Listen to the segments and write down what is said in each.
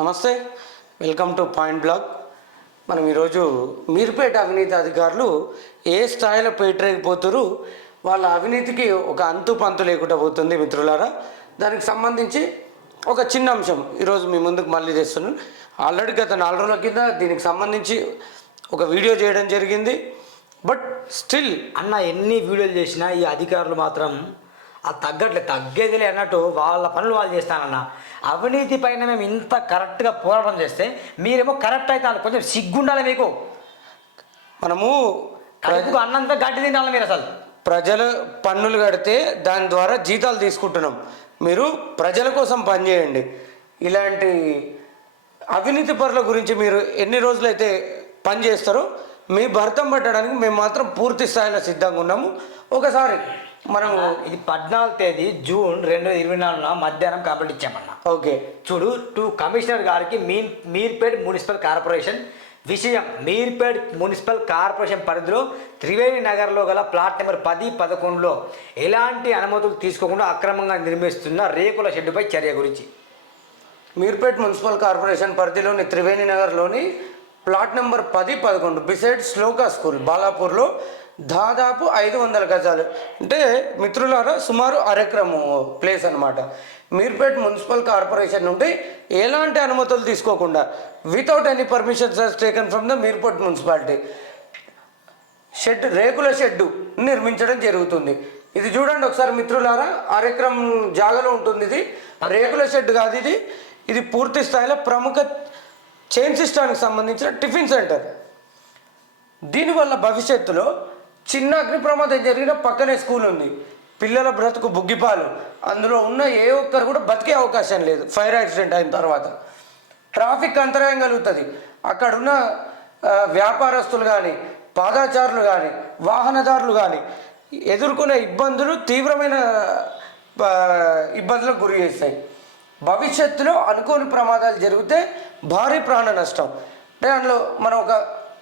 నమస్తే. Welcome to point blog మనం ఈరోజు మీర్పేట అవినీతి అధికారులు ఏ స్థాయిలో పేటరేగిపోతురు వాళ్ళ అవినీతికి ఒక అంతు పంతు లేకుండా పోతుంది మిత్రులారా. దానికి సంబంధించి ఒక చిన్న అంశం ఈరోజు మీ ముందుకు మళ్ళీ తెస్తున్నాను. ఆల్రెడీ గత నాలుగు రోజుల కింద దీనికి సంబంధించి ఒక వీడియో చేయడం జరిగింది. బట్ స్టిల్ అన్న ఎన్ని వీడియోలు చేసినా ఈ అధికారులు మాత్రం అది తగ్గట్లే తగ్గేదిలే అన్నట్టు వాళ్ళ పనులు వాళ్ళు చేస్తానన్న. అవినీతి పైన మేము ఇంత కరెక్ట్గా పోరాటం చేస్తే మీరేమో కరెక్ట్ అవుతాను కొంచెం సిగ్గుండాలి మీకు. మనము అన్నంత గడ్డి తినాలి మీరు అసలు. ప్రజలు పన్నులు కడితే దాని ద్వారా జీతాలు తీసుకుంటున్నాం. మీరు ప్రజల కోసం పనిచేయండి ఇలాంటి అవినీతి పరుల గురించి మీరు ఎన్ని రోజులైతే పని చేస్తారో మీ భర్తం పట్టడానికి మేము మాత్రం పూర్తి స్థాయిలో సిద్ధంగా ఉన్నాము. ఒకసారి మనం ఇది పద్నాలుగు తేదీ జూన్ రెండు వేల ఇరవై నాలుగున మధ్యాహ్నం కంప్లీట్ ఇచ్చామన్న. ఓకే. చూడు టు కమిషనర్ గారికి మీన్ మీర్పేట్ మున్సిపల్ కార్పొరేషన్ విషయం. మీర్పేట్ మున్సిపల్ కార్పొరేషన్ పరిధిలో త్రివేణి నగర్లో గల ప్లాట్ నెంబర్ పది పదకొండులో ఎలాంటి అనుమతులు తీసుకోకుండా అక్రమంగా నిర్మిస్తున్న రేకుల షెడ్డుపై చర్య గురించి. మీర్పేట్ మున్సిపల్ కార్పొరేషన్ పరిధిలోని త్రివేణి నగర్లోని ప్లాట్ నెంబర్ పది పదకొండు బిసైడ్ శ్లోకా స్కూల్ బాలాపూర్లో దాదాపు ఐదు వందల గజాలు. అంటే మిత్రులారా సుమారు అరెక్రము ప్లేస్ అన్నమాట. మీర్పేట్ మున్సిపల్ కార్పొరేషన్ నుండి ఎలాంటి అనుమతులు తీసుకోకుండా without any permissions taken from the Meerpet municipality shed రేకుల షెడ్డు నిర్మించడం జరుగుతుంది. ఇది చూడండి ఒకసారి మిత్రులారా అరెక్రం జాగలో ఉంటుంది ఇది. రేకుల షెడ్ కాదు ఇది. ఇది పూర్తి స్థాయిలో ప్రముఖ చైన్ సిస్టానికి సంబంధించిన టిఫిన్ సెంటర్. దీనివల్ల భవిష్యత్తులో చిన్న అగ్ని ప్రమాదం జరిగిన పక్కనే స్కూల్ ఉంది. పిల్లల బ్రతుకు బుగ్గిపాలు. అందులో ఉన్న ఏ ఒక్కరు కూడా బతికే అవకాశం లేదు. ఫైర్ యాక్సిడెంట్ అయిన తర్వాత. ట్రాఫిక్ అంతరాయం కలుగుతుంది. అక్కడున్న వ్యాపారస్తులు కానీ పాదాచారులు కానీ వాహనదారులు కానీ ఎదుర్కొనే ఇబ్బందులు తీవ్రమైన ఇబ్బందులకు గురి చేస్తాయి. భవిష్యత్తులో అనుకోని ప్రమాదాలు జరిగితే భారీ ప్రాణ నష్టం. అంటే అందులో మనం ఒక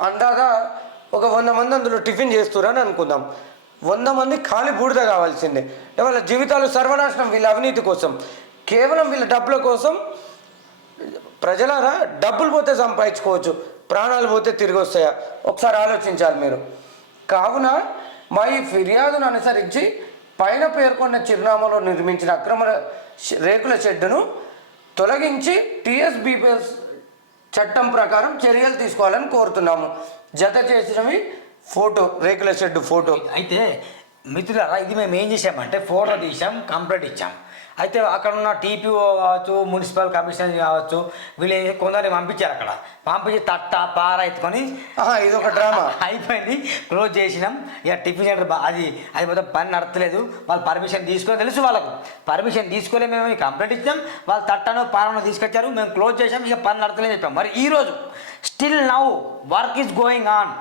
అందాదా ఒక వంద మంది అందులో టిఫిన్ చేస్తున్నారని అనుకుందాం. వంద మంది ఖాళీ బూడిద కావాల్సిందే. అంటే వాళ్ళ జీవితాలు సర్వనాశనం వీళ్ళ అవినీతి కోసం. కేవలం వీళ్ళ డబ్బుల కోసం. ప్రజలారా డబ్బులు పోతే సంపాదించుకోవచ్చు ప్రాణాలు పోతే తిరిగి వస్తాయా? ఒకసారి ఆలోచించాలి మీరు. కావున మా ఈ ఫిర్యాదును అనుసరించి పైన పేర్కొన్న చిరునామాలో నిర్మించిన అక్రమ రేకుల షెడ్డును తొలగించి టీఎస్బీపీఎస్ చట్టం ప్రకారం చర్యలు తీసుకోవాలని కోరుతున్నాము. జత చేసినవి ఫోటో రేకుల షెడ్డు ఫోటో. అయితే మిత్రులారా ఇది మేము ఏం చేసామంటే ఫోటో తీసాం కంప్లైంట్ ఇచ్చాం. అయితే అక్కడ ఉన్న టీపీఓ కావచ్చు మున్సిపల్ కమిషనర్ కావచ్చు వీళ్ళు కొందరిని పంపించారు అక్కడ. పంపించి తట్ట పార ఎత్తుకొని ఇది ఒక డ్రామా. అయిపోయింది. క్లోజ్ చేసినాం. ఇక టిఫిన్ సెంటర్ అది అది మొత్తం పని నడతలేదు. వాళ్ళు పర్మిషన్ తీసుకొని తెలుసు వాళ్ళకు. పర్మిషన్ తీసుకోలే మేము కంప్లైంట్ ఇచ్చాం వాళ్ళు తట్టను పాలన తీసుకొచ్చారు. మేము క్లోజ్ చేసాం ఇక పని నడతలేదు చెప్పాం. మరి ఈ రోజు still now work is going on.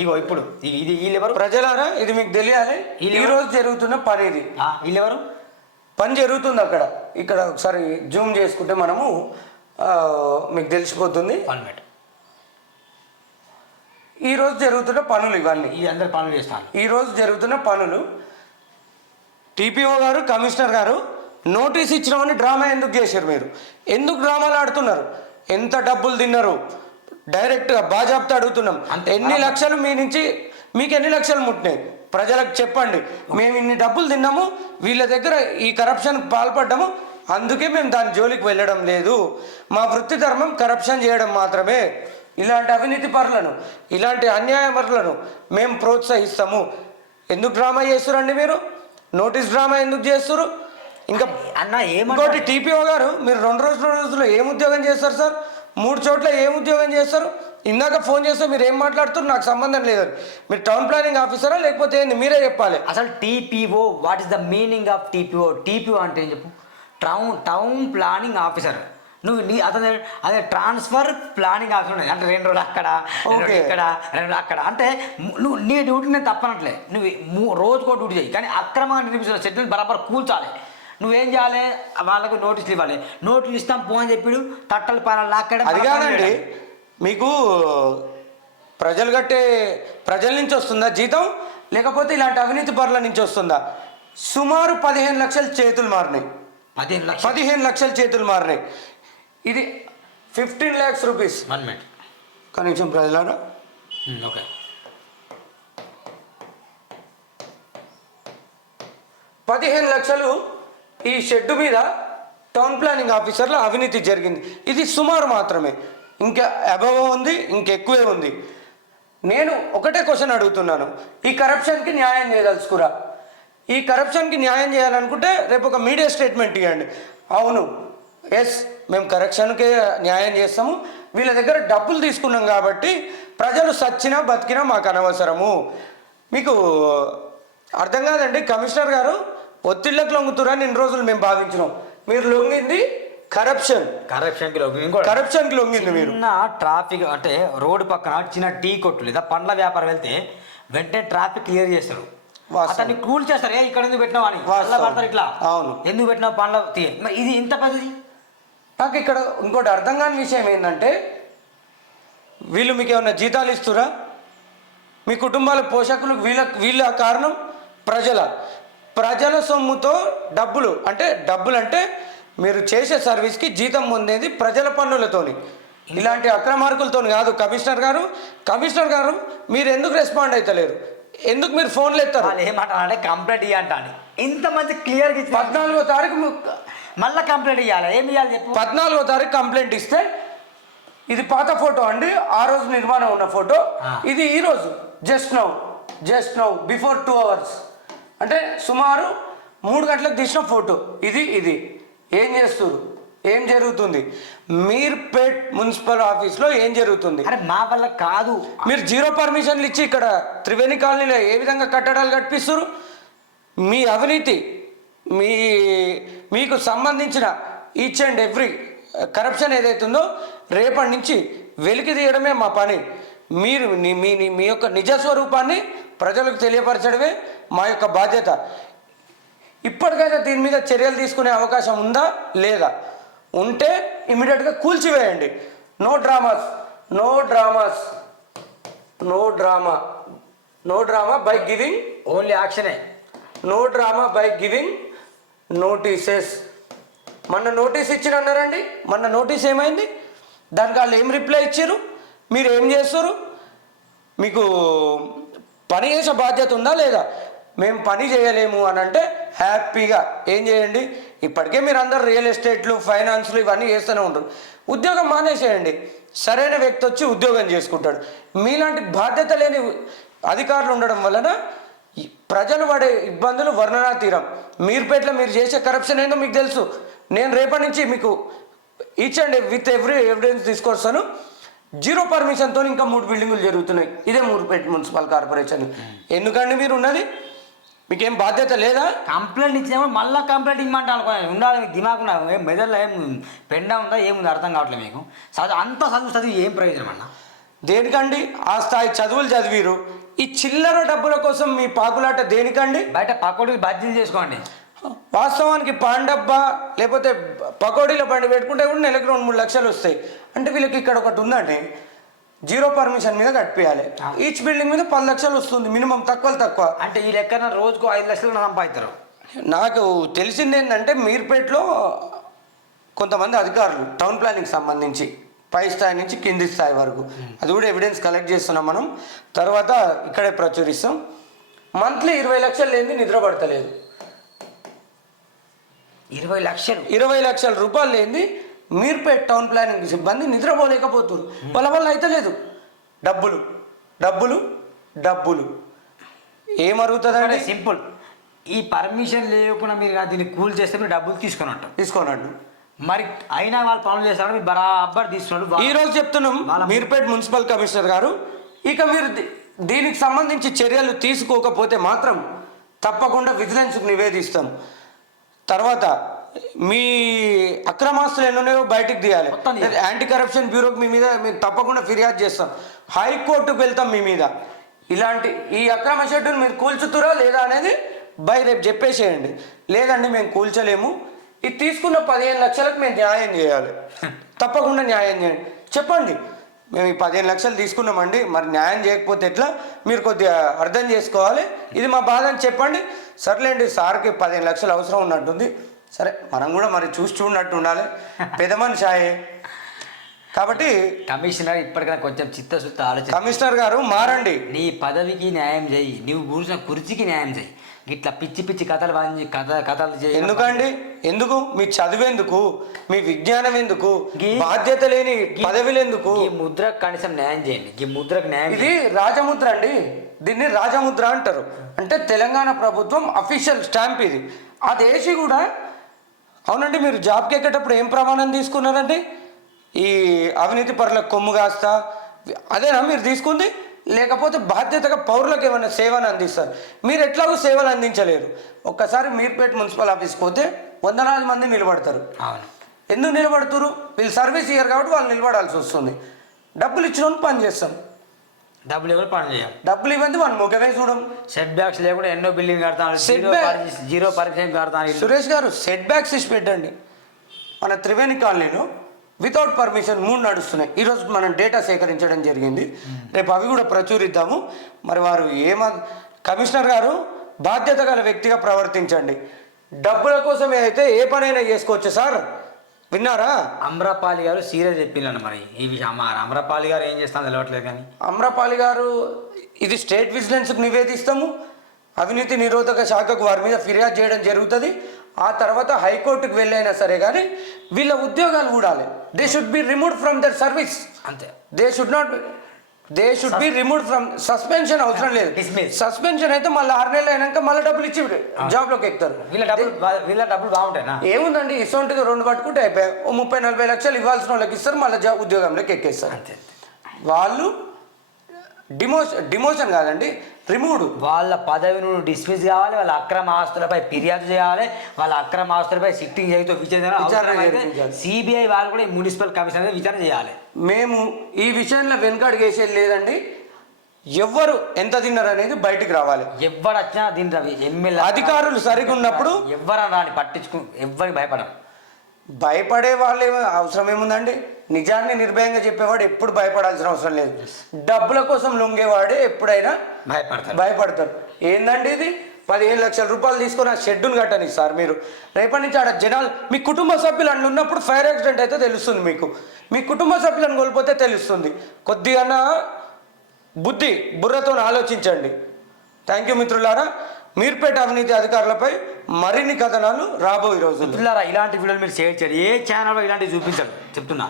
ఇగో ఇప్పుడు ఇది వీళ్ళెవరు? ప్రజలారా ఇది మీకు తెలియాలి. ఈ రోజు జరుగుతున్న పని ఇది. వీళ్ళెవరు? పని జరుగుతుంది అక్కడ. ఇక్కడ ఒకసారి జూమ్ చేసుకుంటే మనము మీకు తెలిసిపోతుంది. వన్ మినిట్ ఈ రోజు జరుగుతున్న పనులు ఇవన్నీ. ఈ అందరు పనులు చేస్తాను ఈ రోజు జరుగుతున్న పనులు. టీపీఓ గారు కమిషనర్ గారు నోటీస్ ఇచ్చినామని డ్రామా ఎందుకు చేశారు మీరు? ఎందుకు డ్రామాలు ఆడుతున్నారు? ఎంత డబ్బులు తిన్నారు? డైరెక్ట్గా బాజాబ్తా అడుగుతున్నాం. ఎన్ని లక్షలు మీ నుంచి మీకు ఎన్ని లక్షలు ముట్టినాయి? ప్రజలకు చెప్పండి. మేము ఇన్ని డబ్బులు తిన్నాము వీళ్ళ దగ్గర ఈ కరప్షన్కి పాల్పడ్డాము అందుకే మేము దాని జోలికి వెళ్ళడం లేదు. మా వృత్తి ధర్మం కరప్షన్ చేయడం మాత్రమే. ఇలాంటి అవినీతి పరులను ఇలాంటి అన్యాయపరులను మేము ప్రోత్సహిస్తాము. ఎందుకు డ్రామా చేస్తురండి మీరు? నోటీస్ డ్రామా ఎందుకు చేస్తారు? ఇంకా అన్న ఏమంటే టీపీఓ గారు మీరు రెండు రోజుల రోజులు ఏం ఉద్యోగం చేస్తారు సార్? మూడు చోట్ల ఏం ఉద్యోగం చేస్తారు? ఇందాక ఫోన్ చేస్తే మీరు ఏం మాట్లాడుతారు నాకు సంబంధం లేదు. మీరు టౌన్ ప్లానింగ్ ఆఫీసరా? లేకపోతే ఏంది? మీరే చెప్పాలి. అసలు TPO what is the meaning of TPO? TPO అంటే ఏం చెప్పు? Town town planning officer. నువ్వు నీ అతను అదే ట్రాన్స్ఫర్ ప్లానింగ్ ఆఫీసర్ ఉన్నది. అంటే రెండు రోజులు అక్కడ Okay. ఇక్కడ రెండు రోజులు అక్కడ. అంటే నువ్వు నీ డ్యూటీ నేను తప్పనట్లే. నువ్వు రోజుకో డ్యూటీ చేయి. కానీ అక్రమంగా నిర్మించిన షెడ్యూల్ బరాబర్ కూల్చాలి. నువ్వేం చేయాలి? వాళ్ళకు నోటీసులు ఇవ్వాలి. నోటీసులు ఇస్తాం ఫోన్ చెప్పిడు. తట్టలు పారాలు లాక్కడం అది కాదండి. మీకు ప్రజలు కట్టే ప్రజల నుంచి వస్తుందా జీతం? లేకపోతే ఇలాంటి అవినీతి పరుల నుంచి వస్తుందా? సుమారు పదిహేను లక్షల చేతులు మారినాయి. పదిహేను లక్షలు? పదిహేను లక్షల చేతులు మారినాయి. ఇది fifteen lakhs rupees one minute కనీసం ప్రజలారా? ఓకే పదిహేను లక్షలు ఈ షెడ్డు మీద టౌన్ ప్లానింగ్ ఆఫీసర్లో అవినీతి జరిగింది. ఇది సుమారు మాత్రమే. ఇంకా అబవ్ ఉంది ఇంకెక్కువే ఉంది. నేను ఒకటే క్వశ్చన్ అడుగుతున్నాను. ఈ కరప్షన్కి న్యాయం చేయదలుచుకురా. ఈ కరప్షన్కి న్యాయం చేయాలనుకుంటే రేపు ఒక మీడియా స్టేట్మెంట్ ఇవ్వండి. అవును ఎస్ మేము కరప్షన్కే న్యాయం చేస్తాము. వీళ్ళ దగ్గర డబ్బులు తీసుకున్నాం కాబట్టి ప్రజలు సచ్చినా బతికినా మాకు అనవసరము. మీకు అర్థం కాదండి? కమిషనర్ గారు ఒత్తిళ్ళకు లొంగుతురని ఇన్ని రోజులు మేము భావించినాం. మీరు లొంగింది కరప్షన్ కరప్షన్కి ఇంకోటి కరప్షన్కి లొంగింది మీరు. ట్రాఫిక్ అంటే రోడ్డు పక్కన చిన్న టీ కొట్టు లేదా పండ్ల వ్యాపారం వెళ్తే వెంటనే ట్రాఫిక్ క్లియర్ చేస్తారు. అతన్ని కూల్ చేస్తారు ఏ ఇక్కడ ఎందుకు పెట్టినావు అని. పడతారు ఇట్లా. అవును. ఎందుకు పెట్టినావు పండ్ల? మరి ఇది ఇంత పెద్దది? నాకు ఇక్కడ ఇంకోటి అర్థం కాని విషయం ఏంటంటే వీళ్ళు మీకు ఏమైనా జీతాలు ఇస్తురా? మీ కుటుంబాల పోషకులకు వీళ్ళ వీళ్ళ కారణం ప్రజల. ప్రజల సొమ్ముతో డబ్బులు అంటే డబ్బులు అంటే మీరు చేసే సర్వీస్కి జీతం పొందేది ప్రజల పన్నులతోని. ఇలాంటి అక్రమార్కులతో కాదు కమిషనర్ గారు కమిషనర్ గారు మీరు ఎందుకు రెస్పాండ్ అవుతలేరు ఎందుకు మీరు ఫోన్లు ఎత్తారు? వాళ్ళు ఏమంటారంటే కంప్లైంట్ ఇవ్వంట అని ఇంత మంచి క్లియర్గా ఇచ్చి పద్నాలుగో తారీఖు మళ్ళీ కంప్లైంట్ ఇవ్వాలి ఏమి ఇవ్వాలి చెప్పు. పద్నాలుగో తారీఖు కంప్లైంట్ ఇస్తే ఇది పాత ఫోటో అండి ఆ రోజు నిర్మాణం ఉన్న ఫోటో. ఇది ఈ రోజు just now just now before two hours. అంటే సుమారు మూడు గంటలకు తీసిన ఫోటో. ఇది ఇది. ఏం చేస్తారు ఏం జరుగుతుంది? మీర్పేట్ మున్సిపల్ ఆఫీస్లో ఏం జరుగుతుంది? అరే మా వల్ల కాదు. మీరు జీరో పర్మిషన్లు ఇచ్చి ఇక్కడ త్రివేణి కాలనీలో ఏ విధంగా కట్టడాలు కట్టిస్తారు మీ అవినీతి మీ మీకు సంబంధించిన ఈచ్ అండ్ ఎవ్రీ కరప్షన్ ఏదైతుందో రేపటి నుంచి వెలికి తీయడమే మా పని. మీరు మీ మీ యొక్క నిజస్వరూపాన్ని ప్రజలకు తెలియపరచడమే మా యొక్క బాధ్యత. ఇప్పటికైనా దీని మీద చర్యలు తీసుకునే అవకాశం ఉందా? లేదా? ఉంటే ఇమీడియట్గా కూల్చివేయండి. No dramas. No dramas. No drama. No drama by giving only యాక్షనే. No drama by giving notices. మొన్న నోటీస్ ఇచ్చిన అన్నారండి మొన్న నోటీస్ ఏమైంది? దానికి వాళ్ళు ఏం రిప్లై ఇచ్చారు మీరు ఏం చేస్తారు మీకు పని చేసే బాధ్యత ఉందా లేదా? మేము పని చేయలేము అని అంటే హ్యాపీగా. ఏం చేయండి? ఇప్పటికే మీరు అందరు రియల్ ఎస్టేట్లు ఫైనాన్స్లు ఇవన్నీ చేస్తూనే ఉంటారు. ఉద్యోగం మానేసేయండి. సరైన వ్యక్తి వచ్చి ఉద్యోగం చేసుకుంటాడు. మీలాంటి బాధ్యత లేని అధికారులు ఉండడం వలన ప్రజలు పడే ఇబ్బందులు వర్ణనాతీరం మీరుపేట్ల మీరు చేసే కరప్షన్ ఏందో మీకు తెలుసు. నేను రేపటి నుంచి మీకు each and with every evidence తీసుకొస్తాను. జీరో పర్మిషన్తో ఇంకా మూడు బిల్డింగులు జరుగుతున్నాయి. ఇదే మూరుపేట మున్సిపల్ కార్పొరేషన్. ఎందుకండి మీరు ఉన్నది మీకేం బాధ్యత లేదా? కంప్లైంట్ ఇచ్చినప్పుడు మళ్ళీ కంప్లైంట్ ఇమ్మంటే అనుకోవాలి ఉండాలి మీకు దిమాగ్ ఉండాలి. ఏం మెదడులో ఏం పెండా ఉందా ఏముంది అర్థం కావట్లేదు మీకు. చదువు అంత చదువు చదివి ఏం ప్రయోజనం అన్న? దేనికండి? ఆ స్థాయి చదువులు చదివిరు. ఈ చిల్లర డబ్బుల కోసం మీ పాకులాట దేనికండి? బయట పకోడీలు బజ్జీలు చేసుకోండి. వాస్తవానికి పాన్ డబ్బా లేకపోతే పకోడీల బండి పెట్టుకుంటే కూడా నెలకు రెండు మూడు లక్షలు వస్తాయి. అంటే వీళ్ళకి ఇక్కడ ఒకటి ఉందండి. జీరో పర్మిషన్ మీద కట్టియాలి ఈచ్ బిల్డింగ్ మీద పది లక్షలు వస్తుంది మినిమం తక్కువ తక్కువ. అంటే ఈ లెక్కన రోజుకు ఐదు లక్షలు సంపాదిస్తారు. నాకు తెలిసింది ఏంటంటే మీర్పేటలో కొంతమంది అధికారులు టౌన్ ప్లానింగ్ సంబంధించి పై స్థాయి నుంచి కింది స్థాయి వరకు. అది కూడా ఎవిడెన్స్ కలెక్ట్ చేస్తున్నాం మనం. తర్వాత ఇక్కడే ప్రచురిస్తాం. మంత్లీ ఇరవై లక్షలు లేనిది నిద్ర పడతలేదు. ఇరవై లక్షలు. ఇరవై లక్షల రూపాయలు లేనిది మీర్పేట్ టౌన్ ప్లానింగ్ సిబ్బంది నిద్రపోలేకపోతున్నారు. వాళ్ళ వల్ల అయితే లేదు. డబ్బులు డబ్బులు డబ్బులు. ఏమరుగుతుందండి సింపుల్. ఈ పర్మిషన్ లేకుండా మీరు దీన్ని కూల్ చేస్తే మీరు డబ్బులు తీసుకున్నట్టు. తీసుకోనండి మరి అయినా వాళ్ళు పనులు చేస్తారు మీరు బరాబర్ తీసుకున్నాడు ఈ రోజు చెప్తున్నాం మీర్పేట్ మున్సిపల్ కమిషనర్ గారు ఇక మీరు దీనికి సంబంధించి చర్యలు తీసుకోకపోతే మాత్రం తప్పకుండా విజిలెన్స్కి నివేదిస్తాం. తర్వాత మీ అక్రమాస్తులు ఎన్ని ఉన్నాయో బయటికి తీయాలి. యాంటీ కరప్షన్ బ్యూరోకి మీ మీద మేము తప్పకుండా ఫిర్యాదు చేస్తాం. హైకోర్టుకు వెళ్తాం మీ మీద. ఇలాంటి ఈ అక్రమ షెడ్యూల్ మీరు కూల్చుతురా లేదా అనేది బై రేపు చెప్పేసేయండి. లేదండి మేము కూల్చలేము. ఇది తీసుకున్న పదిహేను లక్షలకు మేము న్యాయం చేయాలి. తప్పకుండా న్యాయం చేయండి. చెప్పండి మేము ఈ పదిహేను లక్షలు తీసుకున్నామండి. మరి న్యాయం చేయకపోతే ఎట్లా? మీరు కొద్దిగా అర్థం చేసుకోవాలి. ఇది మా బాధ అని చెప్పండి. సర్లేండి సార్కి పదిహేను లక్షలు అవసరం ఉన్నట్టుంది. సరే మనం కూడా మరి చూసి చూడనట్టు ఉండాలి. పెద్ద మనిషి కాబట్టి కమిషనర్ ఇప్పటికైనా కొంచెం చిత్తశుద్ధి ఆలోచన కమిషనర్ గారు మారండి. నీ పదవికి న్యాయం చేయి నువ్వు కూర్చున్న కుర్చీకి న్యాయం చేయి. ఇట్లా పిచ్చి పిచ్చి కథలు వాంచి కథ కథలు చేయి. ఎందుకండి? ఎందుకు? మీ చదువెందుకు? మీ విజ్ఞానం ఎందుకు బాధ్యత లేని పదవులు ఎందుకు ఈ ముద్రకు కనీసం న్యాయం చేయండి. ఈ ముద్రకు న్యాయం ఇది రాజముద్ర అండి. దీన్ని రాజముద్ర అంటారు. అంటే తెలంగాణ ప్రభుత్వం అఫీషియల్ స్టాంప్ ఇది. ఆ దేశీ కూడా అవునండి మీరు జాబ్కి ఎక్కేటప్పుడు ఏం ప్రమాణం తీసుకున్నారండి? ఈ అవినీతి పరుల కొమ్ము కాస్తా అదేనా మీరు తీసుకుంది? లేకపోతే బాధ్యతగా పౌరులకు ఏమైనా సేవను అందిస్తారు? మీరు ఎట్లాగో సేవలు అందించలేరు. ఒక్కసారి మీర్పేట మున్సిపల్ ఆఫీస్కి పోతే వందలాది మంది నిలబడతారు. అవును. ఎందుకు నిలబడుతురు వీళ్ళు సర్వీస్ ఇయ్యరు కాబట్టి వాళ్ళు నిలబడాల్సి వస్తుంది. డబ్బులు ఇచ్చిన పని చేస్తాం డబ్బులు ఎవరు పని చేయాలి? డబ్బులు ఇవ్వండి మన ముఖమే చూడం. సెట్ బ్యాక్స్ లేకుండా ఎన్నో బిల్డింగ్ కడతాను Set జీరో పరిచయం కడతాను. సురేష్ గారు సెట్ బ్యాక్స్ ఇచ్చి పెట్టండి. మన త్రివేణి కాలనీలో వితౌట్ పర్మిషన్ మూడు నడుస్తున్నాయి. ఈరోజు మనం డేటా సేకరించడం జరిగింది. రేపు అవి కూడా ప్రచురిద్దాము. మరి వారు ఏమ కమిషనర్ గారు బాధ్యత గల వ్యక్తిగా ప్రవర్తించండి. డబ్బుల కోసమే అయితే ఏ పనైనా చేసుకోవచ్చు సార్. విన్నారా? అమ్రపాలి గారు సీరియస్ చెప్పిండ్రు మరి. ఈ విషయం అమ్రపాలి గారు ఏం చేస్తాను తెలియట్లేదు కానీ. అమ్రపాలి గారు ఇది స్టేట్ విజిలెన్స్కి నివేదిస్తాము. అవినీతి నిరోధక శాఖకు వారి మీద ఫిర్యాదు చేయడం జరుగుతుంది. ఆ తర్వాత హైకోర్టుకు వెళ్ళైనా సరే కానీ వీళ్ళ ఉద్యోగాలు కూడాలి. They should be remove from their service అంతే. They should not they should be remove from suspension అవసరం లేదు. సస్పెన్షన్ అయితే మళ్ళీ ఆరు నెలలు అయినాక మళ్ళీ డబ్బులు ఇచ్చి జాబ్లోకి ఎక్కుతారు. వీళ్ళ డబ్బులు బా- వీళ్ళ డబ్బులు బాగుంటాయినా? ఏముందండి? ఇసొంటిగా రెండు పట్టుకుంటే అయిపోయాయి ముప్పై నలభై లక్షలు ఇవ్వాల్సిన వాళ్ళకి ఇస్తారు మళ్ళీ జాబ్ ఉద్యోగంలోకి ఎక్కేస్తారు. వాళ్ళు డిమోషన్ డిమోషన్ కాదండి రిమూవ్డ్ వాళ్ళ పదవిని డిస్మిస్ కావాలి వాళ్ళ అక్రమ ఆస్తులపై ఫిర్యాదు చేయాలి వాళ్ళ అక్రమ ఆస్తులపై సిట్టింగ్ చేయుతూ విచారణ. సిబిఐ వాళ్ళు కూడా ఈ మున్సిపల్ కమిషనర్ విచారణ చేయాలి. మేము ఈ విషయంలో వెనుకాడికి వేసేది లేదండి. ఎవ్వరు ఎంత తిన్నారు అనేది బయటికి రావాలి. ఎవరు వచ్చినా దీని రవి ఎమ్మెల్యే అధికారులు సరిగా ఉన్నప్పుడు ఎవరు రాని పట్టించుకు ఎవరికి భయపడం భయపడే వాళ్ళు అవసరం ఏముందండి? నిజాన్ని నిర్భయంగా చెప్పేవాడు ఎప్పుడు భయపడాల్సిన అవసరం లేదు. డబ్బుల కోసం లొంగేవాడే ఎప్పుడైనా భయపడతారు భయపడతారు ఏందండి ఇది? పదిహేను లక్షల రూపాయలు తీసుకొని ఆ షెడ్యూల్ కట్టని సార్ మీరు. రేపటి నుంచి ఆడ జనాలు మీ కుటుంబ సభ్యులు అందులో ఉన్నప్పుడు ఫైర్ యాక్సిడెంట్ అయితే తెలుస్తుంది మీకు. మీ కుటుంబ సభ్యులను కోల్పోతే తెలుస్తుంది. కొద్దిగా బుద్ధి బుర్రతో ఆలోచించండి. థ్యాంక్ యూ మిత్రులారా. మీర్పేట అవినీతి అధికారులపై మరిన్ని కథనాలు రాబోయే రోజు మిత్రులారా ఇలాంటి వీడియోలు మీరు షేర్ చేయండి ఏ ఛానల్లో ఇలాంటివి చూపించడు చెప్తున్నా.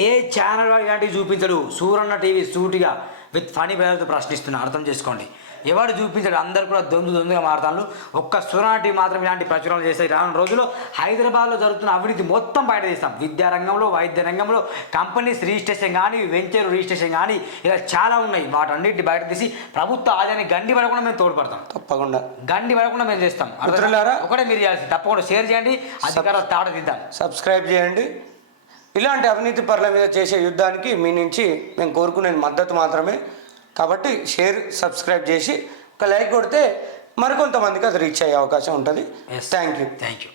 ఏ ఛానల్లో ఇలాంటివి చూపించడు సూరన్న టీవీ సూటిగా విత్ ఫనీ బ్రదర్తో ప్రశ్నిస్తున్నా. అర్థం చేసుకోండి. ఎవరు చూపించడు? అందరు కూడా దొందు దొందుగా మారుతాను ఒక్క సూరన్న టీవీ మాత్రం ఇలాంటి ప్రచురణ చేస్తే రానున్న రోజుల్లో హైదరాబాద్లో జరుగుతున్న అవినీతి మొత్తం బయట తీస్తాం. విద్యా రంగంలో వైద్య రంగంలో కంపెనీస్ రిజిస్ట్రేషన్ కానీ వెంచర్ రిజిస్ట్రేషన్ కానీ ఇలా చాలా ఉన్నాయి. వాటన్నిటిని బయట తీసి ప్రభుత్వ ఆదాయాన్ని గండి పడకుండా మేము తోడ్పడతాం. తప్పకుండా. గండి పడకుండా మేము చేస్తాం? ఒకటే మీరు చేయాల్సింది. తప్పకుండా షేర్ చేయండి. అధికారుల తాట దిద్దాం. సబ్స్క్రైబ్ చేయండి. ఇలాంటి అవినీతి పరుల మీద చేసే యుద్ధానికి మీ నుంచి మేము కోరుకునేది మద్దతు మాత్రమే. కాబట్టి షేర్ సబ్స్క్రైబ్ చేసి ఒక లైక్ కొడితే మరికొంతమందికి అది రీచ్ అయ్యే అవకాశం ఉంటుంది. Thank you thank you